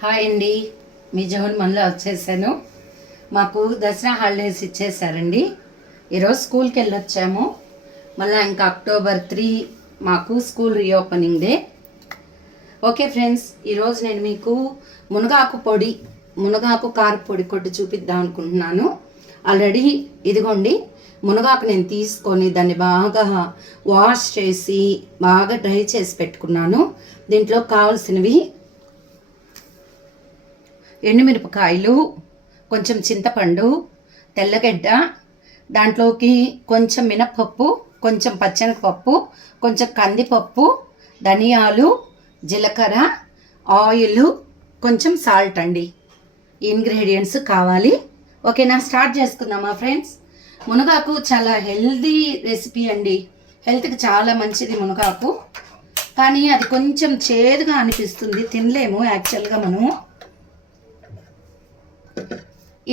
Hi అండి, మీ zone మనలో వచ్చేసాను. మాకు దసరా హాలిడేస్ ఇచ్చేసారండి. ఈరోజు స్కూల్కి వెళ్ళొచ్చాము. మళ్ళీ ఇంకా అక్టోబర్ 3 మాకు school reopening day. Okay friends, ఈరోజు నేను మీకు మునగాకు కార పొడి కొట్టి చూపిద్దాం అనుకుంటున్నాను. ఆల్రెడీ ఇదిగోండి, మునగాకు నేను తీసుకొని దాన్ని బాగా వాష్ చేసి బాగా డ్రై చేసి పెట్టుకున్నాను. దీంట్లో కావాల్సినవి ఎండుమిరపకాయలు, కొంచెం చింతపండు, తెల్లగడ్డ, దాంట్లోకి కొంచెం మినప్పప్పు, కొంచెం పచ్చెనగపప్పు, కొంచెం కందిపప్పు, ధనియాలు, జీలకర్ర, ఆయిల్, కొంచెం సాల్ట్ అండి. ఇంగ్రీడియంట్స్ కావాలి. ఓకేనా, స్టార్ట్ చేసుకుందామా ఫ్రెండ్స్. మునగాకు చాలా హెల్దీ రెసిపీ అండి. హెల్త్కి చాలా మంచిది మునగాకు. కానీ అది కొంచెం చేదుగా అనిపిస్తుంది, తినలేము యాక్చువల్గా మనము.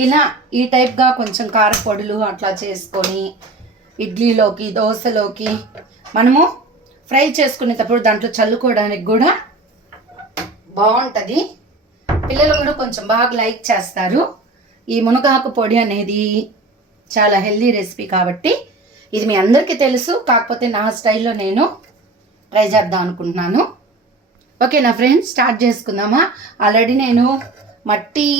ఇలా ఈ టైప్గా కొంచెం కారపొడులు అట్లా చేసుకొని ఇడ్లీలోకి, దోశలోకి మనము ఫ్రై చేసుకునేటప్పుడు దాంట్లో చల్లుకోవడానికి కూడా బాగుంటుంది. పిల్లలు కూడా కొంచెం బాగా లైక్ చేస్తారు. ఈ మునగాకు పొడి అనేది చాలా హెల్దీ రెసిపీ కాబట్టి ఇది మీ అందరికీ తెలుసు. కాకపోతే నా స్టైల్లో నేను ట్రై చేద్దాం అనుకుంటున్నాను. ఓకేనా ఫ్రెండ్స్, స్టార్ట్ చేసుకుందామా. ఆల్రెడీ నేను మట్టి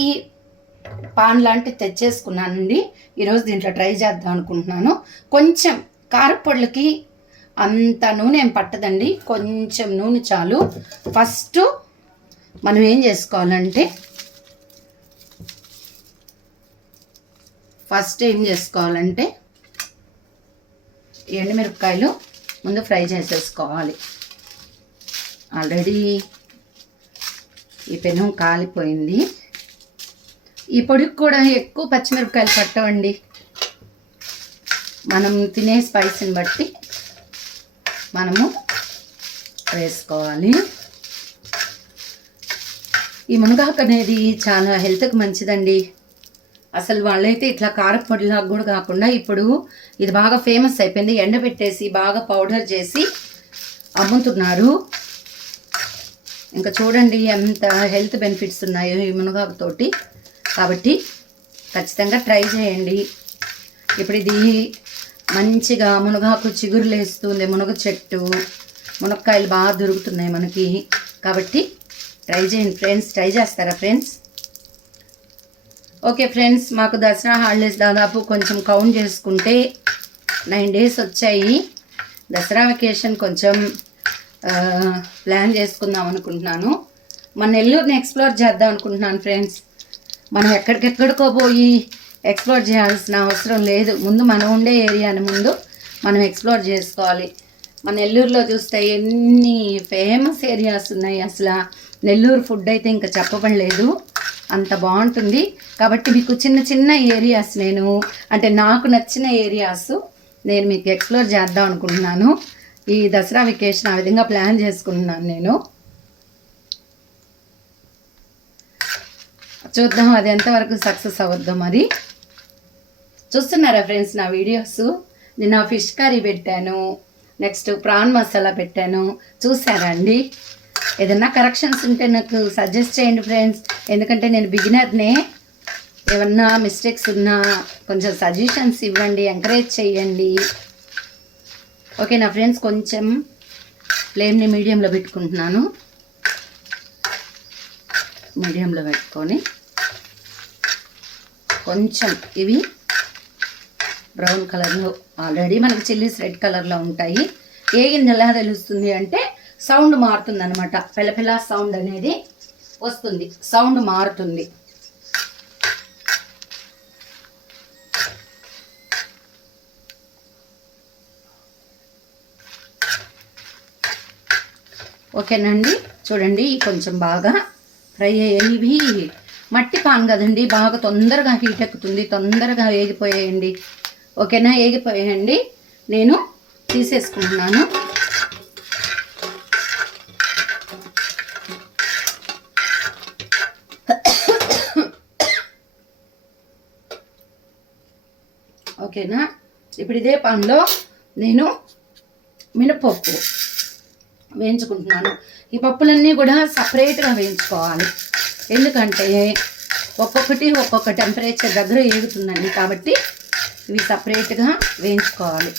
పాన్ లాంటివి తెచ్చేసుకున్నానండి. ఈరోజు దీంట్లో ట్రై చేద్దాం అనుకుంటున్నాను. కొంచెం కారపొడులకి అంత నూనె ఏం పట్టదండి, కొంచెం నూనె చాలు. ఫస్ట్ మనం ఏం చేసుకోవాలంటే ఎండుమిరపకాయలు ముందు ఫ్రై చేసేసుకోవాలి. ఆల్రెడీ ఈ పెనం కాలిపోయింది. ఈ పొడికి కూడా ఎక్కువ పచ్చిమిరపకాయలు పట్టవండి, మనం తినే స్పైస్ని బట్టి మనము వేసుకోవాలి. ఈ మునగాకు అనేది చాలా హెల్త్కి మంచిదండి. అసలు వాళ్ళైతే ఇట్లా కారపొడిలాగా కూడా కాకుండా ఇప్పుడు ఇది బాగా ఫేమస్ అయిపోయింది. ఎండబెట్టేసి బాగా పౌడర్ చేసి అమ్ముతున్నారు. ఇంకా చూడండి ఎంత హెల్త్ బెనిఫిట్స్ ఉన్నాయో ఈ మునగాకు తోటి. కాబట్టి ఖచ్చితంగా ట్రై చేయండి. ఇప్పుడు ఇది మంచిగా మునగాకు చిగురులు వేస్తుంది, మునగ చెట్టు, మునక్కాయలు బాగా దొరుకుతున్నాయి మనకి. కాబట్టి ట్రై చేయండి ఫ్రెండ్స్. ట్రై చేస్తారా ఫ్రెండ్స్? ఓకే ఫ్రెండ్స్, మాకు దసరా హాలిడేస్ దాదాపు కొంచెం కౌంట్ చేసుకుంటే 9 days వచ్చాయి. దసరా వెకేషన్ కొంచెం ప్లాన్ చేసుకుందాం అనుకుంటున్నాను. మన నెల్లూరుని ఎక్స్ప్లోర్ చేద్దాం అనుకుంటున్నాను ఫ్రెండ్స్. మనం ఎక్కడికెక్కడికో పోయి ఎక్స్ప్లోర్ చేయాల్సిన అవసరం లేదు. ముందు మనం ఉండే ఏరియాని ముందు మనం ఎక్స్ప్లోర్ చేసుకోవాలి. మన నెల్లూరులో చూస్తే ఎన్ని ఫేమస్ ఏరియాస్ ఉన్నాయి. అసలు నెల్లూరు ఫుడ్ అయితే ఇంకా చెప్పబడలేదు, అంత బాగుంటుంది. కాబట్టి మీకు చిన్న చిన్న ఏరియాస్ నాకు నచ్చిన ఏరియాస్ నేను మీకు ఎక్స్ప్లోర్ చేద్దాం అనుకుంటున్నాను. ఈ దసరా వెకేషన్ ఆ విధంగా ప్లాన్ చేసుకుంటున్నాను నేను. చూద్దాం అది ఎంతవరకు సక్సెస్ అవుద్దో. మరి చూస్తున్నారా ఫ్రెండ్స్ నా వీడియోస్? నేను ఫిష్ కర్రీ పెట్టాను, నెక్స్ట్ ప్రాన్ మసాలా పెట్టాను. చూసారా అండి? ఏదన్నా కరెక్షన్స్ ఉంటే నాకు సజెస్ట్ చేయండి ఫ్రెండ్స్. ఎందుకంటే నేను బిగినర్నే. ఏమన్నా మిస్టేక్స్ ఉన్నా కొంచెం సజెషన్స్ ఇవ్వండి, ఎంకరేజ్ చేయండి. ఓకేనా ఫ్రెండ్స్? కొంచెం ఫ్లేమ్ని మీడియంలో పెట్టుకుంటున్నాను. మీడియంలో పెట్టుకొని కొంచెం ఇవి బ్రౌన్ కలర్లో, ఆల్రెడీ మనకి చిల్లీస్ రెడ్ కలర్లో ఉంటాయి. ఏగింది ఎలా తెలుస్తుంది అంటే సౌండ్ మారుతుంది అనమాట. పెళ్ళపెళ్ళ సౌండ్ అనేది వస్తుంది, సౌండ్ మారుతుంది. ఓకేనండి, చూడండి కొంచెం బాగా ఫ్రై అయ్యాయి. ఇవి మట్టి పాన్ కదండి, బాగా తొందరగా హీట్ ఎక్కుతుంది, తొందరగా వేగిపోయాయండి. ఓకేనా, వేగిపోయాయండి. నేను తీసేసుకుంటున్నాను. ఓకేనా, ఇప్పుడు ఇదే పాన్లో నేను మినపప్పు వేయించుకుంటున్నాను. ఈ పప్పులన్నీ కూడా సపరేట్గా వేయించుకోవాలి. ఎందుకంటే ఒక్కొక్కటి ఒక్కొక్క టెంపరేచర్ దగ్గర ఏగుతుందండి, కాబట్టి ఇవి సపరేట్గా వేయించుకోవాలి.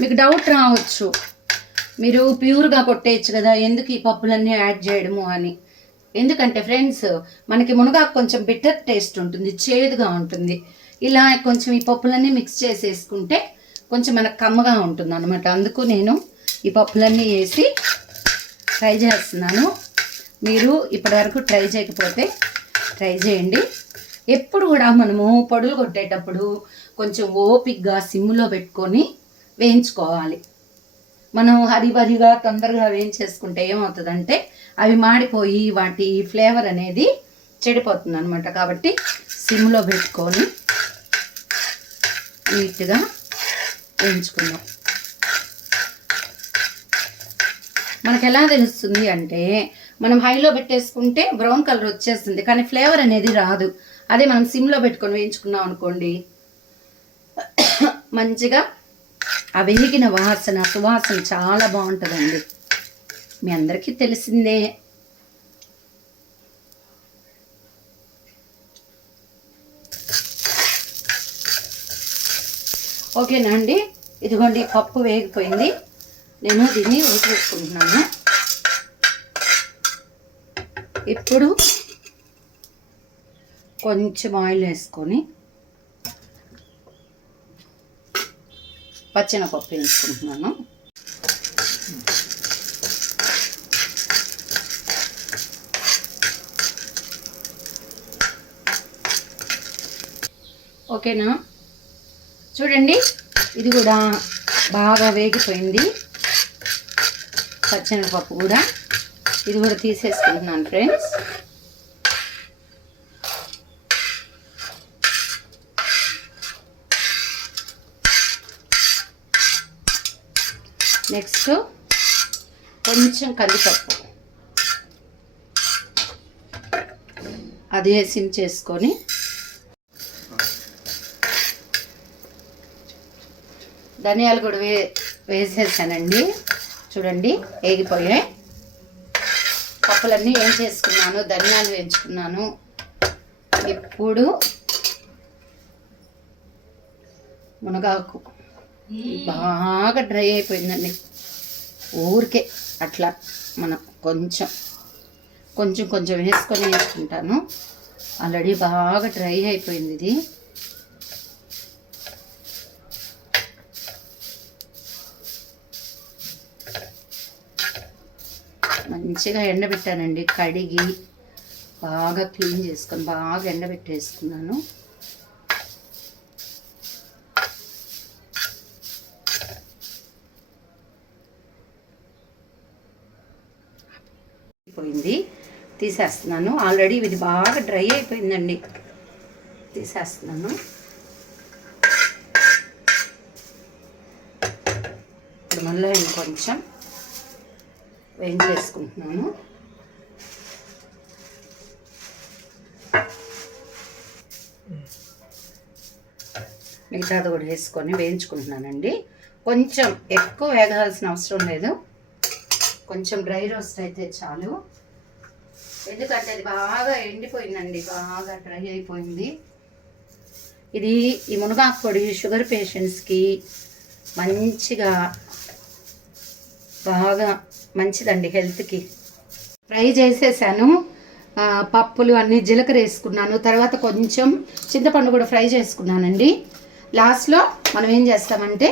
మీకు డౌట్ రావచ్చు, మీరు ప్యూర్గా కొట్టేయచ్చు కదా, ఎందుకు ఈ పప్పులన్నీ యాడ్ చేయడము అని. ఎందుకంటే ఫ్రెండ్స్, మనకి మునగాకు కొంచెం బిటర్ టేస్ట్ ఉంటుంది, చేదుగా ఉంటుంది. ఇలా కొంచెం ఈ పప్పులన్నీ మిక్స్ చేసేసుకుంటే కొంచెం మనకు కమ్మగా ఉంటుంది అనమాట. అందుకు నేను ఈ పప్పులన్నీ వేసి ట్రై చేస్తున్నాను. మీరు ఇప్పటివరకు ట్రై చేయకపోతే ట్రై చేయండి. ఎప్పుడు కూడా మనము పొడులు కొట్టేటప్పుడు కొంచెం ఓపిక్గా సిమ్లో పెట్టుకొని వేయించుకోవాలి. మనం హరిబరిగా తొందరగా వేయించేసుకుంటే ఏమవుతుందంటే అవి మాడిపోయి వాటి ఫ్లేవర్ అనేది చెడిపోతుంది అనమాట. కాబట్టి సిమ్లో పెట్టుకొని నీట్గా వేయించుకుందాం. మనకు ఎలా తెలుస్తుంది అంటే మనం హైలో పెట్టేసుకుంటే బ్రౌన్ కలర్ వచ్చేస్తుంది, కానీ ఫ్లేవర్ అనేది రాదు. అదే మనం సిమ్లో పెట్టుకొని వేయించుకున్నాం అనుకోండి, మంచిగా ఆ వేగిన వాసన సువాసన చాలా బాగుంటుందండి. మీ అందరికీ తెలిసిందే. ఓకేనా అండి, ఇదిగోండి పప్పు వేగిపోయింది. నేను దీన్ని వేసుకుంటున్నాను. ఇప్పుడు కొంచెం ఆయిల్ వేసుకొని పచ్చెనపప్పు వేసుకుంటున్నాను. ఓకేనా, చూడండి ఇది కూడా బాగా వేగిపోయింది. పచ్చెనపప్పు కూడా ఇది కూడా తీసేసుకుంటున్నాను ఫ్రెండ్స్. నెక్స్ట్ కొంచెం కందిపప్పు అది సిమ్ చేసుకొని ధనియాలు కూడా వేసేసానండి. చూడండి వేగిపోయాయి. పప్పులన్నీ ఏం చేసుకున్నాను, ధనియాలు వేయించుకున్నాను. ఇప్పుడు మునగాకు బాగా డ్రై అయిపోయిందండి. ఊరికే అట్లా మనం కొంచెం కొంచెం కొంచెం వేసుకొని వేసుకుంటాను. ఆల్రెడీ బాగా డ్రై అయిపోయింది ఇది. మంచిగా ఎండబెట్టానండి, కడిగి బాగా క్లీన్ చేసుకొని బాగా ఎండబెట్టేసుకున్నాను. పోయింది, తీసేస్తున్నాను. ఆల్రెడీ ఇది బాగా డ్రై అయిపోయిందండి, తీసేస్తున్నాను. ఇప్పుడు మళ్ళీ ఇంకొంచెం వేయించేసుకుంటున్నాను. మిగతాది కూడా వేసుకొని వేయించుకుంటున్నానండి. కొంచెం ఎక్కువ వేగాల్సిన అవసరం లేదు, కొంచెం డ్రై రోస్ట్ అయితే చాలు. ఎందుకంటే అది బాగా ఎండిపోయిందండి, బాగా డ్రై అయిపోయింది. ఇది ఈ మునగాకు పొడి షుగర్ పేషెంట్స్కి మంచిగా బాగా మంచిదండి హెల్త్కి. ఫ్రై చేసేసాను. పప్పులు అన్నీ జీలకర్ర వేసుకున్నాను. తర్వాత కొంచెం చింతపండు కూడా ఫ్రై చేసుకున్నానండి. లాస్ట్లో మనం ఏం చేస్తామంటే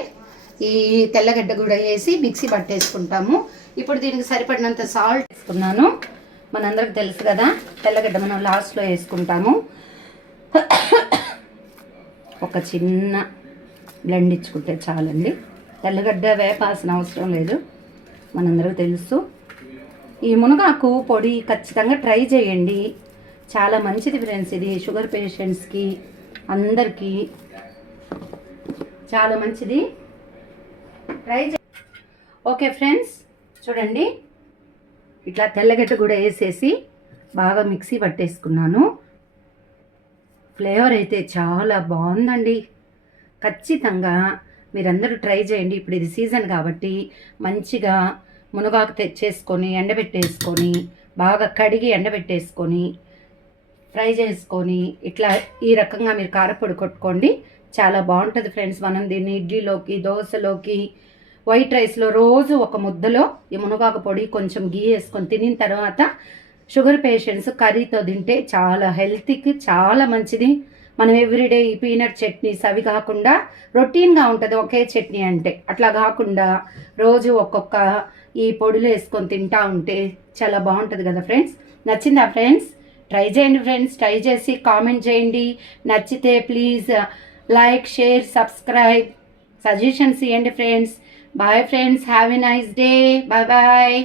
ఈ తెల్లగడ్డ కూడా వేసి మిక్సీ పట్టేసుకుంటాము. ఇప్పుడు దీనికి సరిపడినంత సాల్ట్ వేసుకున్నాను. మనందరికి తెలుసు కదా, తెల్లగడ్డ మనం లాస్ట్లో వేసుకుంటాము. ఒక చిన్న బ్లెండ్ ఇచ్చుకుంటే చాలండి. తెల్లగడ్డ వేపాల్సిన అవసరం లేదు, మనందరికి తెలుసు. ఈ మునగాకు పొడి ఖచ్చితంగా ట్రై చేయండి, చాలా మంచిది ఫ్రెండ్స్. ఇది షుగర్ పేషెంట్స్కి అందరికీ చాలా మంచిది, ట్రై చే. ఓకే ఫ్రెండ్స్, చూడండి ఇట్లా తెల్లగడ్డ కూడా వేసేసి బాగా మిక్సీ పట్టేసుకున్నాను. ఫ్లేవర్ అయితే చాలా బాగుందండి. ఖచ్చితంగా మీరందరూ ట్రై చేయండి. ఇప్పుడు ఇది సీజన్ కాబట్టి మంచిగా మునగాకు తెచ్చేసుకొని ఎండబెట్టేసుకొని బాగా కడిగి ఎండబెట్టేసుకొని ఫ్రై చేసుకొని ఇట్లా ఈ రకంగా మీరు కారపొడి కొట్టుకోండి, చాలా బాగుంటుంది ఫ్రెండ్స్. మనం దీన్ని ఇడ్లీలోకి, దోశలోకి, వైట్ రైస్లో రోజు ఒక ముద్దలో ఈ మునగాకు పొడి కొంచెం గీ వేసుకొని తినిన తర్వాత షుగర్ పేషెంట్స్ కర్రీతో తింటే చాలా హెల్త్కి చాలా మంచిది. మనం ఎవ్రీడే ఈ పీనట్ చట్నీస్ అవి కాకుండా రొటీన్గా ఉంటుంది ఒకే చట్నీ అంటే, అట్లా కాకుండా రోజు ఒక్కొక్క ఈ పొడులు వేసుకొని తింటా ఉంటే చాలా బాగుంటుంది కదా ఫ్రెండ్స్. నచ్చిందా ఫ్రెండ్స్? ట్రై చేయండి ఫ్రెండ్స్, ట్రై చేసి కామెంట్ చేయండి. నచ్చితే please like, share, subscribe, suggestions ఇవ్వండి friends. Bye friends, have a nice day. Bye bye.